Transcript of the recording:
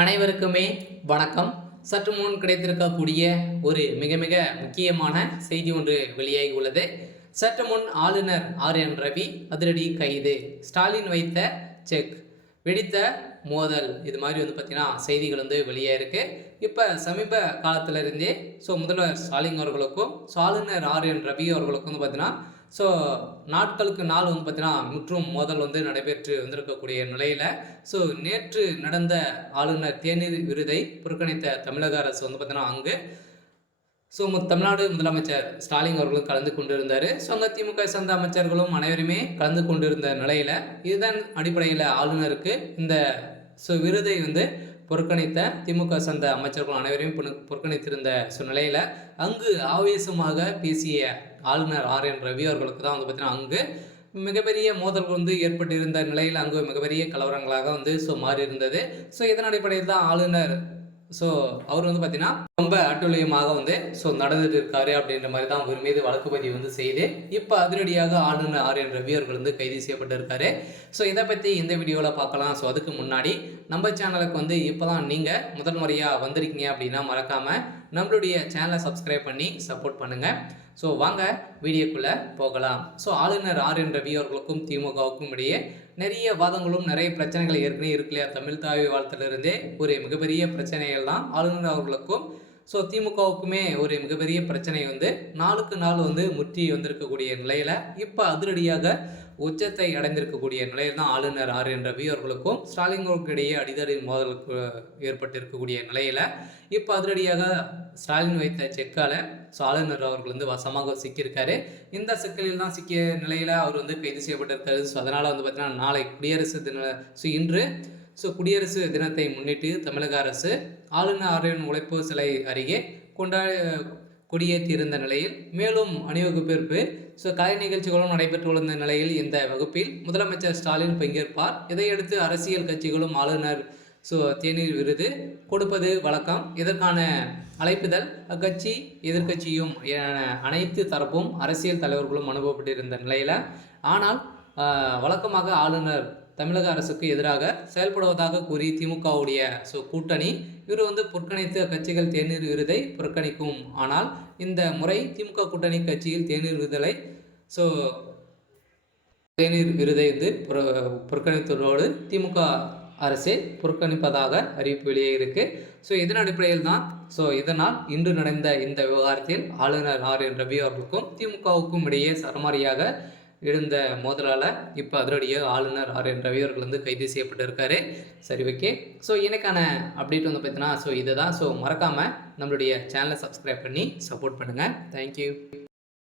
அனைவருக்குமே வணக்கம். சற்று முன் கிடைத்திருக்கக்கூடிய ஒரு மிக மிக முக்கியமான செய்தி ஒன்று வெளியாகி உள்ளது. சற்று முன் ஆளுநர் ஆர்.என். ரவி அதிரடி கைது, ஸ்டாலின் வைத்த செக், வெடித்த மோதல், இது மாதிரி பார்த்தீங்கன்னா செய்திகள் வெளியாயிருக்கு. இப்போ சமீப காலத்திலிருந்தே முதல்வர் ஸ்டாலின் அவர்களுக்கும் ஆளுநர் ஆர்.என். ரவி அவர்களுக்கும் பார்த்தீங்கன்னா நாட்களுக்கு நாள் பார்த்தீங்கன்னா முற்றும் மோதல் நடைபெற்று வந்திருக்கக்கூடிய நிலையில் நேற்று நடந்த ஆளுநர் தேநீர் விருதை புறக்கணித்த தமிழக அரசு பார்த்தீங்கன்னா அங்கு தமிழ்நாடு முதலமைச்சர் ஸ்டாலின் அவர்களும் கலந்து கொண்டிருந்தார். அங்கே திமுக சார்ந்த அமைச்சர்களும் அனைவருமே கலந்து கொண்டிருந்த நிலையில் இதன் அடிப்படையில் ஆளுநருக்கு இந்த விருதை புறக்கணித்த திமுக சார்ந்த அமைச்சர்கள் அனைவரையும் புறக்கணித்திருந்த நிலையில் அங்கு ஆவேசமாக பேசிய ஆளுநர் ஆர்.என். ரவி அவர்களுக்கு தான் பார்த்தீங்கன்னா அங்கு மிகப்பெரிய மோதல்கள் ஏற்பட்டிருந்த நிலையில் அங்கு மிகப்பெரிய கலவரங்களாக மாறி இருந்தது. இதன் அடிப்படையில் தான் ஆளுநர் அவர் பார்த்தீங்கன்னா ரொம்ப அட்டுழியமாக நடந்துட்டு இருக்காரு அப்படின்ற மாதிரி தான் அவர் மீது வழக்கு பதிவு செய்து இப்போ அதிரடியாக ஆளுநர் ஆர்.என். ரவி அவர்கள் கைது செய்யப்பட்டிருக்காரு. இதை பற்றி இந்த வீடியோவில் பார்க்கலாம். அதுக்கு முன்னாடி நம்ம சேனலுக்கு இப்போ தான் நீங்கள் முதல் முறையாக வந்திருக்கீங்க அப்படின்னா மறக்காமல் நம்மளுடைய சேனலை சப்ஸ்கிரைப் பண்ணி சப்போர்ட் பண்ணுங்கள். வாங்க வீடியோக்குள்ளே போகலாம். ஆளுநர் ஆர்.என். ரவி அவர்களுக்கும் திமுகவுக்கும் இடையே நிறைய வாதங்களும் நிறைய பிரச்சனைகள் ஏற்கனவே இருக்கு இல்லையா. தமிழ் தாய் வாழ்த்திலிருந்தே ஒரு மிகப்பெரிய பிரச்சனைகள் தான் ஆளுநர் அவர்களுக்கும் திமுகவுக்குமே ஒரு மிகப்பெரிய பிரச்சனை நாளுக்கு நாள் முற்றி வந்திருக்கக்கூடிய நிலையில் இப்போ அதிரடியாக உச்சத்தை அடைந்திருக்கக்கூடிய நிலையில் தான் ஆளுநர் ஆர்.என். ரவி அவர்களுக்கும் ஸ்டாலினுக்கு இடையே அடிதடி மோதலுக்கு ஏற்பட்டிருக்கக்கூடிய நிலையில் இப்போ அதிரடியாக ஸ்டாலின் வைத்த செக்கால ஆளுநர் அவர்கள் வசமாக சிக்கியிருக்காரு. இந்த சிக்கலில் தான் சிக்கிய நிலையில் அவர் கைது செய்யப்பட்டிருக்காரு. அதனால் பார்த்தீங்கன்னா நாளை குடியரசு தின இன்று குடியரசு தினத்தை முன்னிட்டு தமிழக அரசு ஆளுநர் ஆர்.என். உழைப்பு சிலை அருகே கொடியேற்றியிருந்த நிலையில் மேலும் அணிவகுப்பிற்கு கலை நிகழ்ச்சிகளும் நடைபெற்றுள்ள நிலையில் இந்த வகுப்பில் முதலமைச்சர் ஸ்டாலின் பங்கேற்பார். இதையடுத்து அரசியல் கட்சிகளும் ஆளுநர் தேநீர் விருது கொடுப்பது வழக்கம். இதற்கான அழைப்புதல் அக்கட்சி எதிர்கட்சியும் அனைத்து தரப்பும் அரசியல் தலைவர்களும் அனுப்பப்பட்டிருந்த நிலையில் ஆனால் வழக்கமாக ஆளுநர் தமிழக அரசுக்கு எதிராக செயல்படுவதாக கூறி திமுகவுடைய கூட்டணி இவர் புறக்கணித்த கட்சிகள் தேநீர் விருதை புறக்கணிக்கும். ஆனால் இந்த முறை திமுக கூட்டணி கட்சியில் தேநீர் விருதை புறக்கணித்ததோடு திமுக அரசே புறக்கணிப்பதாக அறிவிப்பு வெளியே இருக்கு. இதன் அடிப்படையில் தான் இதனால் இன்று நடந்த இந்த விவகாரத்தில் ஆளுநர் ஆர்.என். ரவி அவர்களுக்கும் திமுகவுக்கும் இடையே சரமாரியாக எழுந்த மோதலால் இப்போ அதிரடியாக ஆளுநர் ஆர்.என். ரவி அவர்கள் கைது செய்யப்பட்டிருக்காரு. சரி, ஓகே. எனக்கான அப்டேட் பார்த்தீங்கன்னா இதுதான். மறக்காமல் நம்மளுடைய சேனலை சப்ஸ்கிரைப் பண்ணி சப்போர்ட் பண்ணுங்கள். தேங்க்யூ.